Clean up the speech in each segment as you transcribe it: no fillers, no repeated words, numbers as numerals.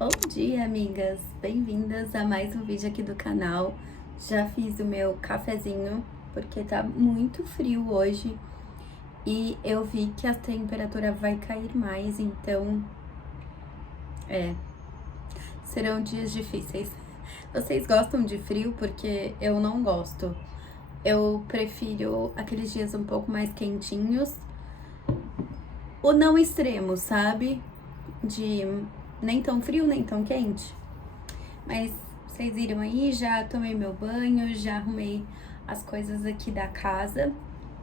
Bom dia, amigas! Bem-vindas a mais um vídeo aqui do canal. Já fiz o meu cafezinho, porque tá muito frio hoje e eu vi que a temperatura vai cair mais, então, serão dias difíceis. Vocês gostam de frio? Porque eu não gosto. Eu prefiro aqueles dias um pouco mais quentinhos, o não extremo, sabe? De nem tão frio, nem tão quente. Mas vocês viram aí, já tomei meu banho, já arrumei as coisas aqui da casa.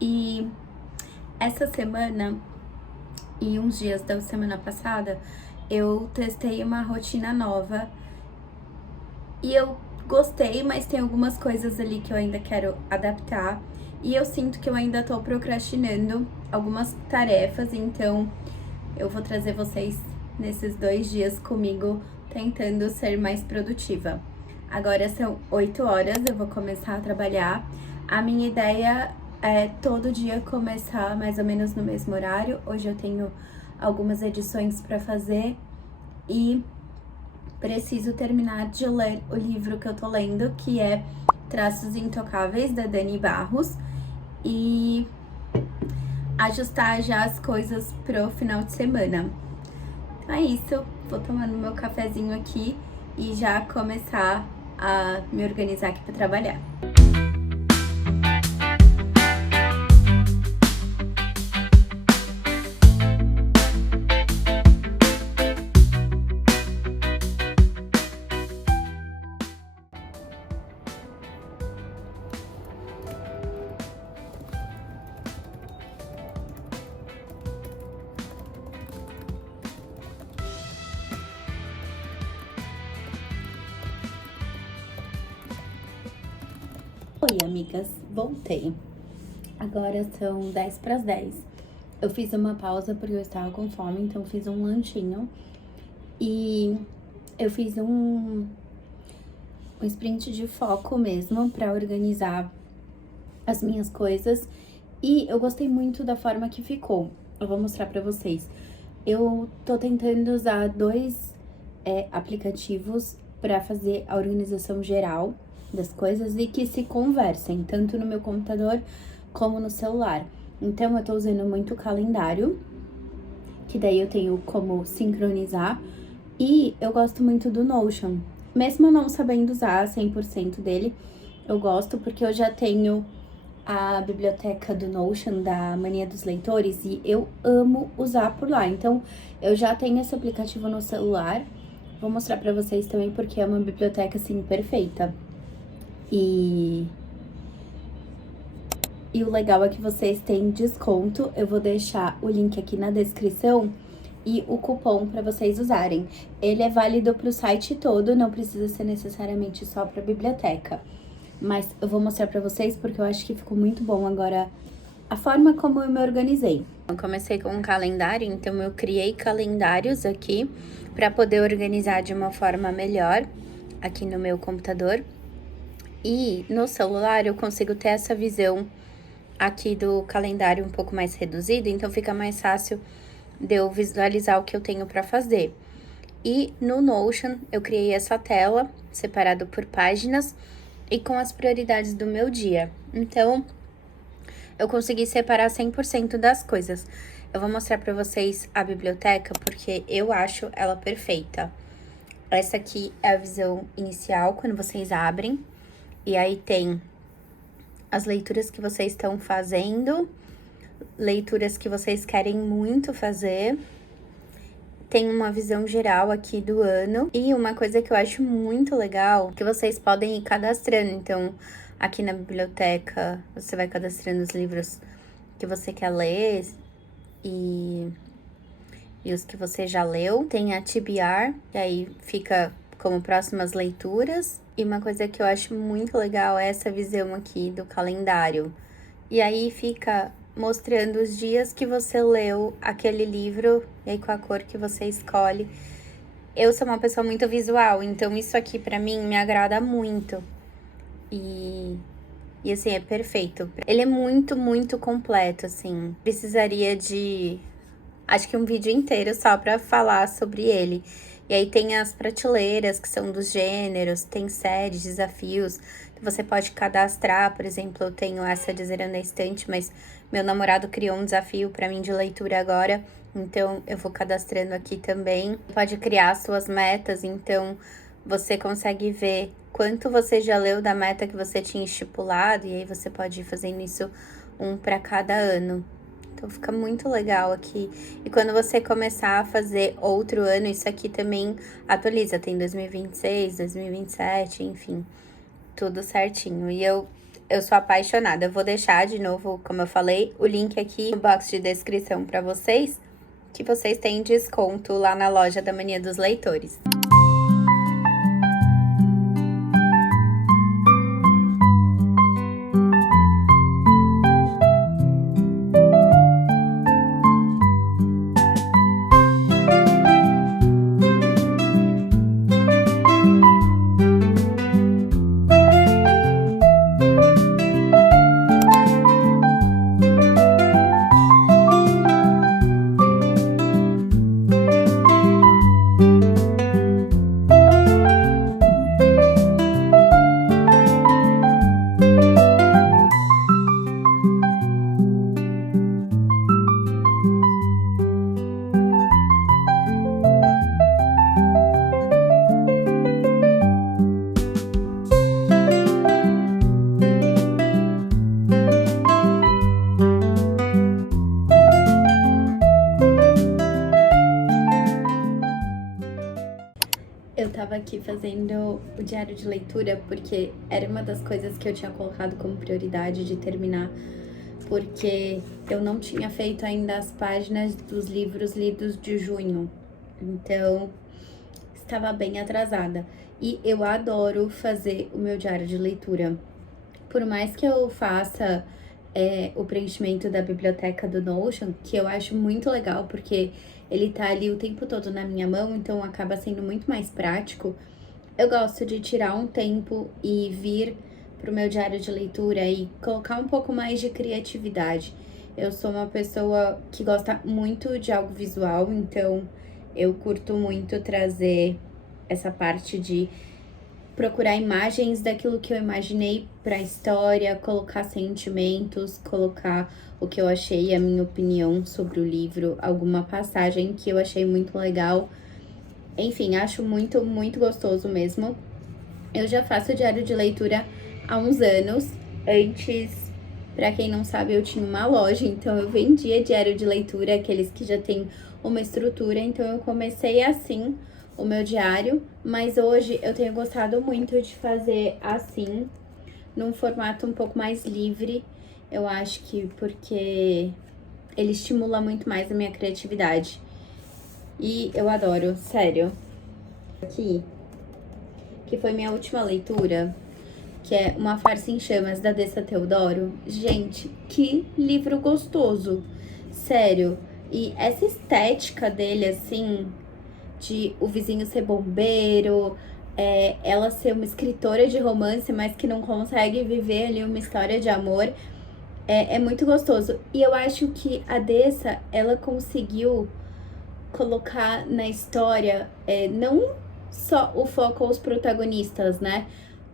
E essa semana e uns dias da semana passada, eu testei uma rotina nova. E eu gostei, mas tem algumas coisas ali que eu ainda quero adaptar. E eu sinto que eu ainda tô procrastinando algumas tarefas, então eu vou trazer vocês nesses 2 dias comigo tentando ser mais produtiva. Agora são 8 horas, eu vou começar a trabalhar. A minha ideia é todo dia começar mais ou menos no mesmo horário. Hoje eu tenho algumas edições para fazer e preciso terminar de ler o livro que eu tô lendo, que é Traços Intocáveis, da Dani Barros, e ajustar já as coisas pro final de semana. Então é isso, vou tomando meu cafezinho aqui e já começar a me organizar aqui para trabalhar. Oi, amigas, voltei. Agora são 10 para as 10. Eu fiz uma pausa porque eu estava com fome, então fiz um lanchinho. E eu fiz um sprint de foco mesmo para organizar as minhas coisas. E eu gostei muito da forma que ficou. Eu vou mostrar para vocês. Eu tô tentando usar 2 aplicativos para fazer a organização geral das coisas e que se conversem, tanto no meu computador como no celular. Então, eu tô usando muito o calendário, que daí eu tenho como sincronizar, e eu gosto muito do Notion. Mesmo não sabendo usar 100% dele, eu gosto porque eu já tenho a biblioteca do Notion, da Mania dos Leitores, e eu amo usar por lá. Então, eu já tenho esse aplicativo no celular. Vou mostrar pra vocês também porque é uma biblioteca, assim, perfeita. E o legal é que vocês têm desconto. Eu vou deixar o link aqui na descrição e o cupom para vocês usarem. Ele é válido para o site todo, não precisa ser necessariamente só para a biblioteca. Mas eu vou mostrar para vocês porque eu acho que ficou muito bom agora a forma como eu me organizei. Eu comecei com um calendário, então eu criei calendários aqui para poder organizar de uma forma melhor aqui no meu computador. E no celular eu consigo ter essa visão aqui do calendário um pouco mais reduzido, então fica mais fácil de eu visualizar o que eu tenho para fazer. E no Notion eu criei essa tela separado por páginas e com as prioridades do meu dia. Então eu consegui separar 100% das coisas. Eu vou mostrar para vocês a biblioteca porque eu acho ela perfeita. Essa aqui é a visão inicial quando vocês abrem. E aí tem as leituras que vocês estão fazendo, leituras que vocês querem muito fazer. Tem uma visão geral aqui do ano. E uma coisa que eu acho muito legal, que vocês podem ir cadastrando. Então, aqui na biblioteca, você vai cadastrando os livros que você quer ler e os que você já leu. Tem a TBR, que aí fica como próximas leituras. E uma coisa que eu acho muito legal é essa visão aqui do calendário. E aí fica mostrando os dias que você leu aquele livro, e aí com a cor que você escolhe. Eu sou uma pessoa muito visual, então isso aqui pra mim me agrada muito. E assim, é perfeito. Ele é muito, muito completo, assim. Precisaria de, acho que um vídeo inteiro só pra falar sobre ele. E aí tem as prateleiras, que são dos gêneros, tem séries, desafios. Você pode cadastrar, por exemplo, eu tenho essa de Zerando a Estante, mas meu namorado criou um desafio para mim de leitura agora, então eu vou cadastrando aqui também. Pode criar suas metas, então você consegue ver quanto você já leu da meta que você tinha estipulado, e aí você pode ir fazendo isso um para cada ano. Então fica muito legal aqui. E quando você começar a fazer outro ano, isso aqui também atualiza. Tem 2026, 2027, enfim, tudo certinho. E eu sou apaixonada. Eu vou deixar de novo, como eu falei, o link aqui no box de descrição para vocês, que vocês têm desconto lá na loja da Mania dos Leitores. Eu tava aqui fazendo o diário de leitura porque era uma das coisas que eu tinha colocado como prioridade de terminar, porque eu não tinha feito ainda as páginas dos livros lidos de junho, então estava bem atrasada. E eu adoro fazer o meu diário de leitura. Por mais que eu faça o preenchimento da biblioteca do Notion, que eu acho muito legal, porque ele tá ali o tempo todo na minha mão, então acaba sendo muito mais prático. Eu gosto de tirar um tempo e vir pro meu diário de leitura e colocar um pouco mais de criatividade. Eu sou uma pessoa que gosta muito de algo visual, então eu curto muito trazer essa parte de procurar imagens daquilo que eu imaginei pra história, colocar sentimentos, colocar o que eu achei, a minha opinião sobre o livro, alguma passagem que eu achei muito legal. Enfim, acho muito, muito gostoso mesmo. Eu já faço diário de leitura há uns anos. Antes, pra quem não sabe, eu tinha uma loja, então eu vendia diário de leitura, aqueles que já tem uma estrutura, então eu comecei assim o meu diário, mas hoje eu tenho gostado muito de fazer assim, num formato um pouco mais livre. Eu acho que porque ele estimula muito mais a minha criatividade. E eu adoro, sério. Aqui, que foi minha última leitura, que é Uma Farsa em Chamas, da Dessa Teodoro. Gente, que livro gostoso, sério. E essa estética dele, assim, de o vizinho ser bombeiro, ela ser uma escritora de romance, mas que não consegue viver ali uma história de amor, é muito gostoso. E eu acho que a Dessa, ela conseguiu colocar na história, não só o foco aos protagonistas, né?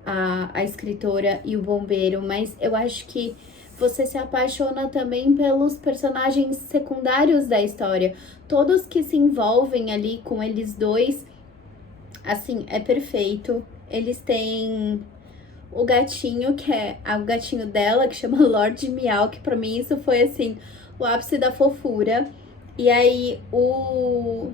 A escritora e o bombeiro, mas eu acho que você se apaixona também pelos personagens secundários da história. Todos que se envolvem ali com eles dois, assim, é perfeito. Eles têm o gatinho, que é o gatinho dela, que chama Lord Miau, que pra mim isso foi, assim, o ápice da fofura. E aí, o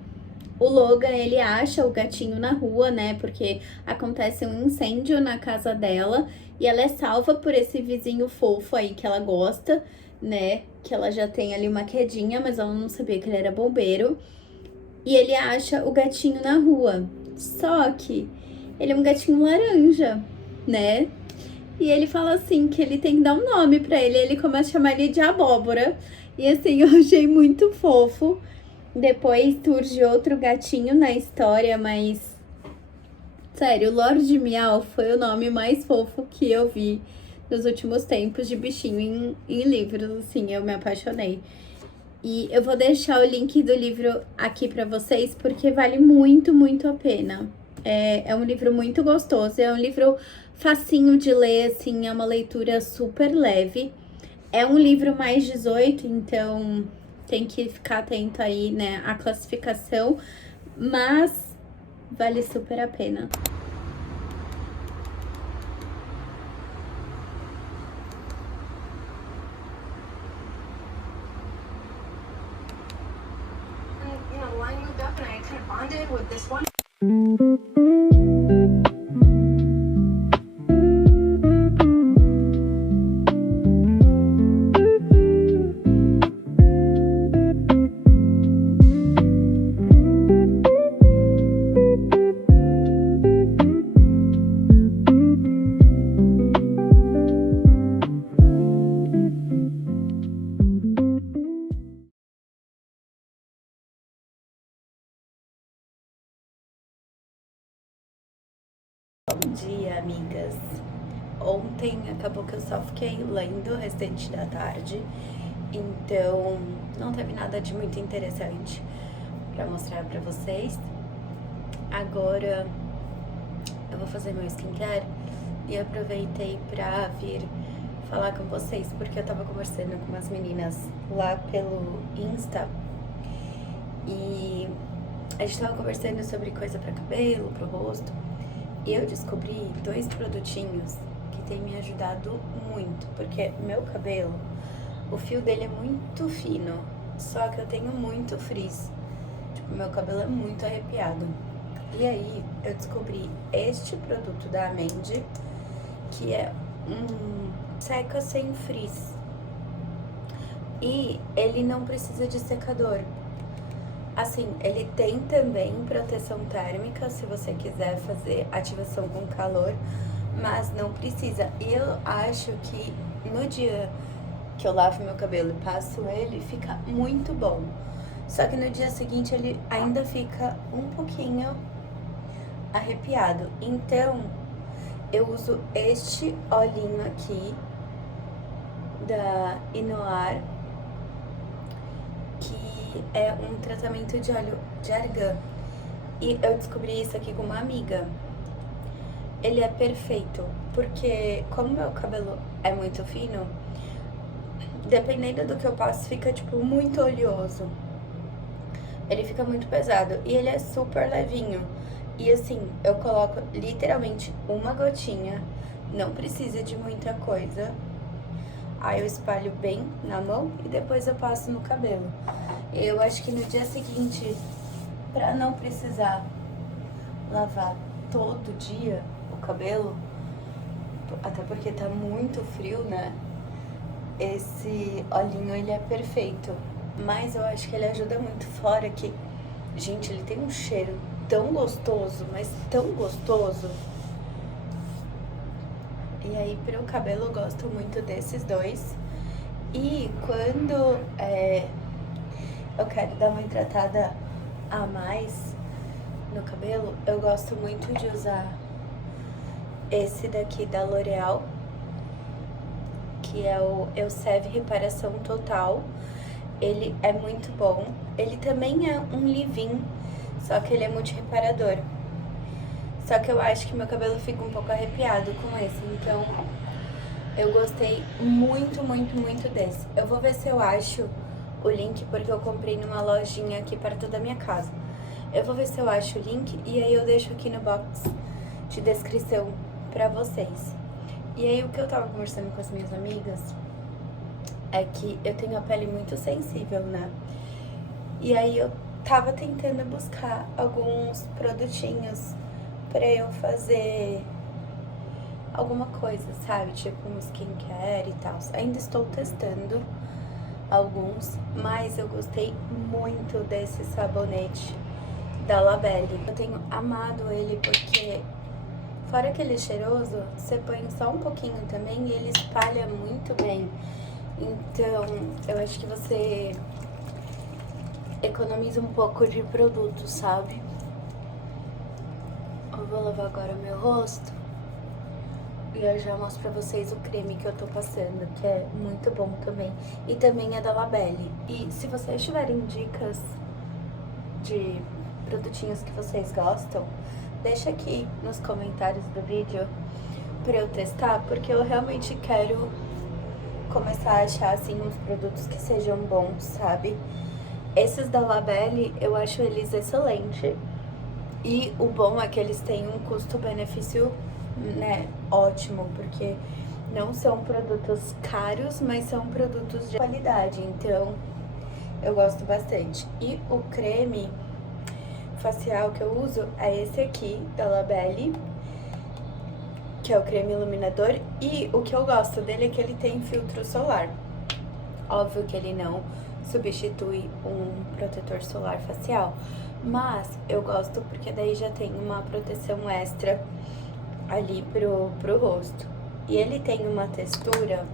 Logan, ele acha o gatinho na rua, né? Porque acontece um incêndio na casa dela e ela é salva por esse vizinho fofo aí que ela gosta, né? Que ela já tem ali uma quedinha, mas ela não sabia que ele era bombeiro. E ele acha o gatinho na rua. Só que ele é um gatinho laranja, né? E ele fala assim que ele tem que dar um nome pra ele. Ele começa a chamar ele de Abóbora. E assim, eu achei muito fofo. Depois surge outro gatinho na história, mas sério, Lorde Miau foi o nome mais fofo que eu vi nos últimos tempos de bichinho em livros, assim, eu me apaixonei. E eu vou deixar o link do livro aqui pra vocês, porque vale muito, muito a pena. É um livro muito gostoso, é um livro facinho de ler, assim, é uma leitura super leve. É um livro mais 18, então tem que ficar atento aí, né, à classificação, mas vale super a pena. Line moved up and I kind of bonded with this one. Bom dia, amigas. Ontem acabou que eu só fiquei lendo o restante da tarde, então não teve nada de muito interessante pra mostrar pra vocês. Agora eu vou fazer meu skincare e aproveitei pra vir falar com vocês, porque eu tava conversando com umas meninas lá pelo Insta e a gente tava conversando sobre coisa pra cabelo, pro rosto. E eu descobri 2 produtinhos que tem me ajudado muito, porque meu cabelo, o fio dele é muito fino, só que eu tenho muito frizz. Tipo, meu cabelo é muito arrepiado. E aí, eu descobri este produto da Amende, que é um seca sem frizz. E ele não precisa de secador. Assim, ele tem também proteção térmica, se você quiser fazer ativação com calor, mas não precisa. E eu acho que no dia que eu lavo meu cabelo e passo ele, fica muito bom. Só que no dia seguinte ele ainda fica um pouquinho arrepiado. Então, eu uso este olhinho aqui da Inoar, que é um tratamento de óleo de argan. E eu descobri isso aqui com uma amiga. Ele é perfeito, porque como meu cabelo é muito fino, dependendo do que eu passo, fica tipo muito oleoso. Ele fica muito pesado e ele é super levinho. E assim, eu coloco literalmente uma gotinha, não precisa de muita coisa. Aí eu espalho bem na mão e depois eu passo no cabelo. Eu acho que no dia seguinte, pra não precisar lavar todo dia o cabelo, até porque tá muito frio, né? Esse olhinho, ele é perfeito. Mas eu acho que ele ajuda muito, fora que, gente, ele tem um cheiro tão gostoso, mas tão gostoso. E aí, pro cabelo, eu gosto muito desses 2. E quando eu quero dar uma hidratada a mais no cabelo, eu gosto muito de usar esse daqui da L'Oréal, que é o Elseve Reparação Total. Ele é muito bom. Ele também é um leave-in, só que ele é multi-reparador. Só que eu acho que meu cabelo fica um pouco arrepiado com esse, então eu gostei muito, muito, muito desse. Eu vou ver se eu acho o link, porque eu comprei numa lojinha aqui perto da minha casa. Eu vou ver se eu acho o link e aí eu deixo aqui no box de descrição pra vocês. E aí o que eu tava conversando com as minhas amigas é que eu tenho a pele muito sensível, né? E aí eu tava tentando buscar alguns produtinhos pra eu fazer alguma coisa, sabe? Tipo um skincare e tal. Ainda estou testando alguns, mas eu gostei muito desse sabonete da Labelle. Eu tenho amado ele porque, fora que ele é cheiroso, você põe só um pouquinho também e ele espalha muito bem. Então, eu acho que você economiza um pouco de produto, sabe? Eu vou lavar agora meu rosto E eu já mostro pra vocês o creme que eu tô passando, que é muito bom também. E também é da Labelle. E se vocês tiverem dicas de produtinhos que vocês gostam, deixa aqui nos comentários do vídeo pra eu testar, porque eu realmente quero começar a achar, assim, uns produtos que sejam bons, sabe? Esses da Labelle, eu acho eles excelentes. E o bom é que eles têm um custo-benefício, né, ótimo, porque não são produtos caros, mas são produtos de qualidade, então eu gosto bastante. E o creme facial que eu uso é esse aqui, da Labelle, que é o creme iluminador, e o que eu gosto dele é que ele tem filtro solar. Óbvio que ele não substitui um protetor solar facial, mas eu gosto porque daí já tem uma proteção extra ali pro rosto. E ele tem uma textura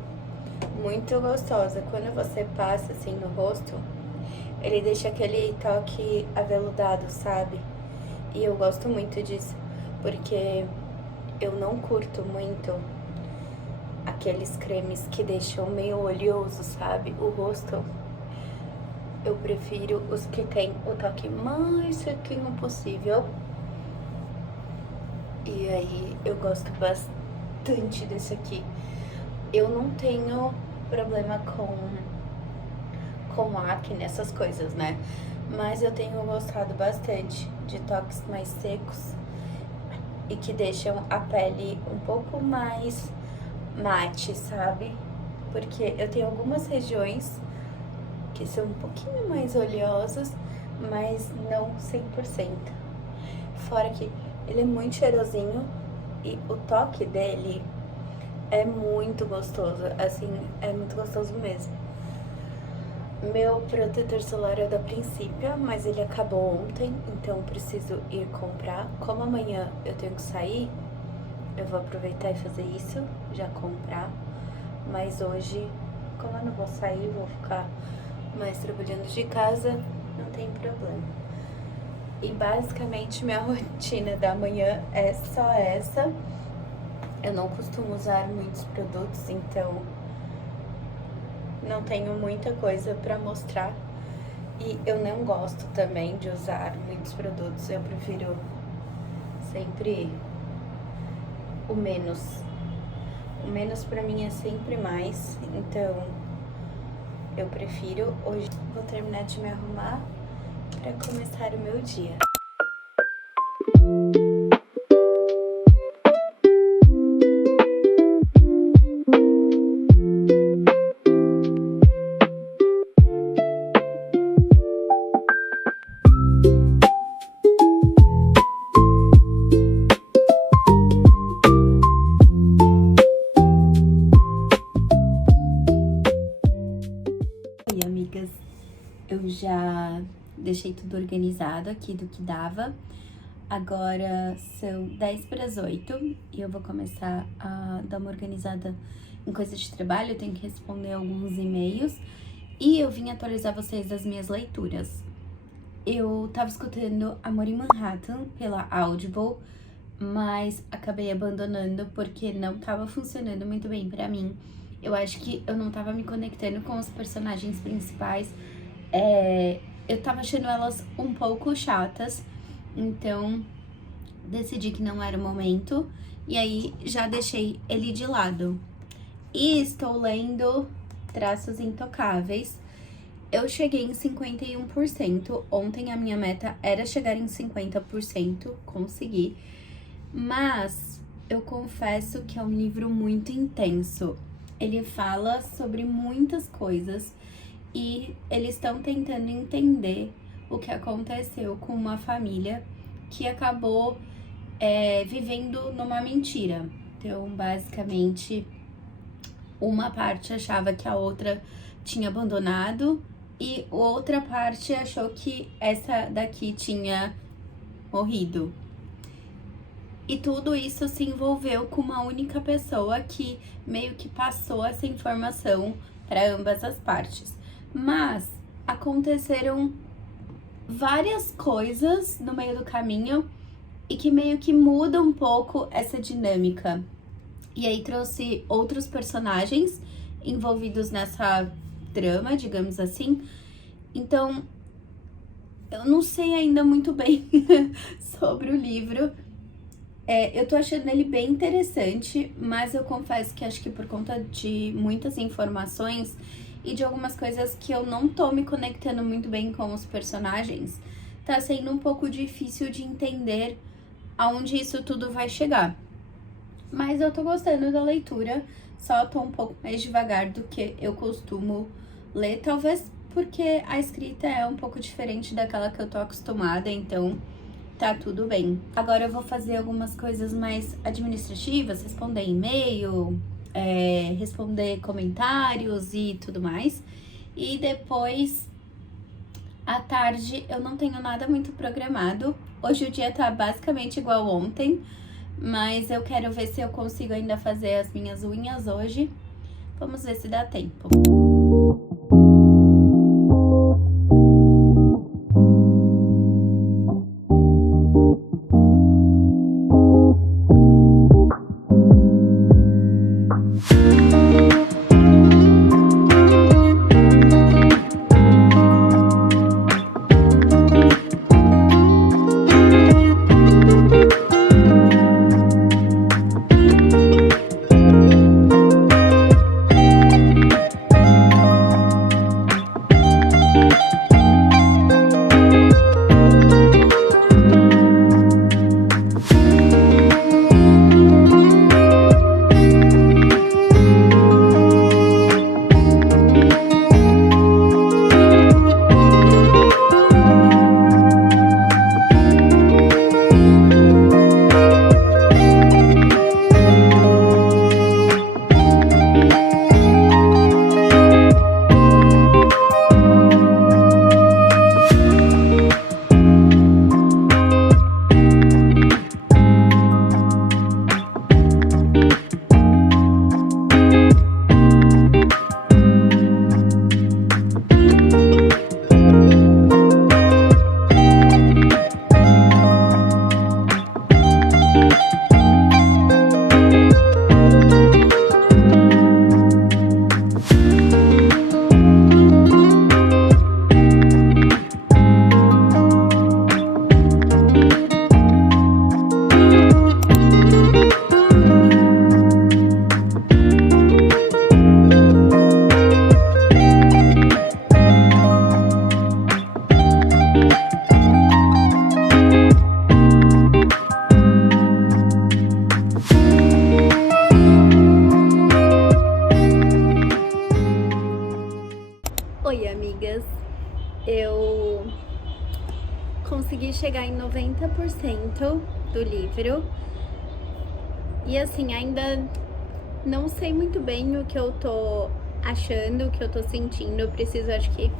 muito gostosa. Quando você passa assim no rosto, ele deixa aquele toque aveludado, sabe? E eu gosto muito disso, porque eu não curto muito aqueles cremes que deixam meio oleoso, sabe? O rosto, eu prefiro os que tem o toque mais sequinho possível. E aí, eu gosto bastante desse aqui. Eu não tenho problema com acne, essas coisas, né? Mas eu tenho gostado bastante de toques mais secos e que deixam a pele um pouco mais mate, sabe? Porque eu tenho algumas regiões que são um pouquinho mais oleosas, mas não 100%. Fora que ele é muito cheirosinho e o toque dele é muito gostoso, assim, é muito gostoso mesmo. Meu protetor solar é da Princípia, mas ele acabou ontem, então preciso ir comprar. Como amanhã eu tenho que sair, eu vou aproveitar e fazer isso, já comprar. Mas hoje, como eu não vou sair, vou ficar mais trabalhando de casa, não tem problema. E basicamente minha rotina da manhã é só essa. Eu não costumo usar muitos produtos, então não tenho muita coisa pra mostrar. E eu não gosto também de usar muitos produtos, eu prefiro sempre o menos. O menos pra mim é sempre mais, então eu prefiro. Hoje vou terminar de me arrumar pra começar o meu dia. E amigas, eu já deixei tudo organizado aqui do que dava. Agora são 7:50 e eu vou começar a dar uma organizada em coisa de trabalho. Eu tenho que responder alguns e-mails e eu vim atualizar vocês das minhas leituras. Eu tava escutando Amor em Manhattan pela Audible, mas acabei abandonando porque não tava funcionando muito bem pra mim. Eu acho que eu não tava me conectando com os personagens principais. Eu tava achando elas um pouco chatas, então decidi que não era o momento. E aí já deixei ele de lado. E estou lendo Traços Intocáveis. Eu cheguei em 51%. Ontem a minha meta era chegar em 50%. Consegui. Mas eu confesso que é um livro muito intenso. Ele fala sobre muitas coisas e eles estão tentando entender o que aconteceu com uma família que acabou vivendo numa mentira. Então, basicamente, uma parte achava que a outra tinha abandonado e outra parte achou que essa daqui tinha morrido. E tudo isso se envolveu com uma única pessoa que meio que passou essa informação para ambas as partes. Mas aconteceram várias coisas no meio do caminho e que meio que mudam um pouco essa dinâmica. E aí trouxe outros personagens envolvidos nessa trama, digamos assim. Então, eu não sei ainda muito bem sobre o livro. Eu tô achando ele bem interessante, mas eu confesso que acho que por conta de muitas informações e de algumas coisas que eu não tô me conectando muito bem com os personagens, tá sendo um pouco difícil de entender aonde isso tudo vai chegar. Mas eu tô gostando da leitura, só tô um pouco mais devagar do que eu costumo ler, talvez porque a escrita é um pouco diferente daquela que eu tô acostumada, então tá tudo bem. Agora eu vou fazer algumas coisas mais administrativas, responder e-mail, responder comentários e tudo mais. E depois, à tarde, eu não tenho nada muito programado. Hoje o dia tá basicamente igual ontem, mas eu quero ver se eu consigo ainda fazer as minhas unhas hoje. Vamos ver se dá tempo. Oi, amigas! Eu consegui chegar em 90% do livro e assim, ainda não sei muito bem o que eu tô achando, o que eu tô sentindo. Eu preciso, acho que,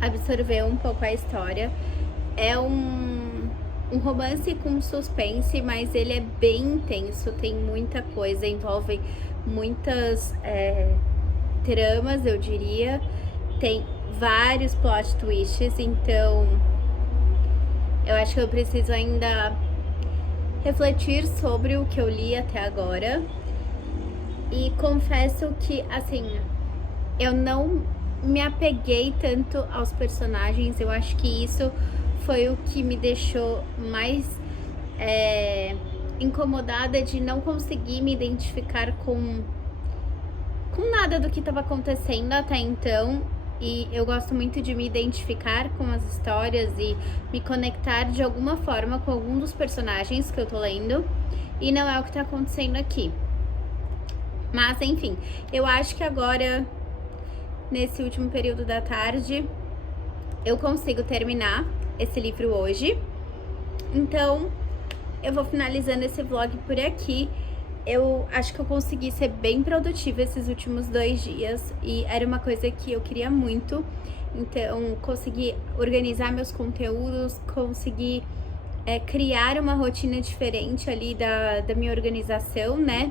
absorver um pouco a história. É um romance com suspense, mas ele é bem intenso, tem muita coisa, envolve muitas tramas, eu diria. Tem vários plot twists, então eu acho que eu preciso ainda refletir sobre o que eu li até agora. E confesso que, assim, eu não me apeguei tanto aos personagens. Eu acho que isso foi o que me deixou mais incomodada, de não conseguir me identificar com nada do que estava acontecendo até então. E eu gosto muito de me identificar com as histórias e me conectar de alguma forma com algum dos personagens que eu tô lendo, e não é o que tá acontecendo aqui. Mas enfim, eu acho que agora, nesse último período da tarde, eu consigo terminar esse livro hoje. Então eu vou finalizando esse vlog por aqui. Eu acho que eu consegui ser bem produtiva esses últimos 2 dias e era uma coisa que eu queria muito. Então, consegui organizar meus conteúdos, consegui criar uma rotina diferente ali da minha organização, né?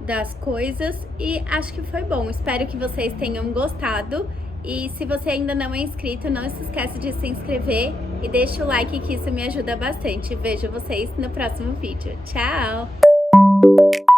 Das coisas, e acho que foi bom. Espero que vocês tenham gostado. E se você ainda não é inscrito, não se esqueça de se inscrever e deixa o like, que isso me ajuda bastante. Vejo vocês no próximo vídeo. Tchau! Tchau!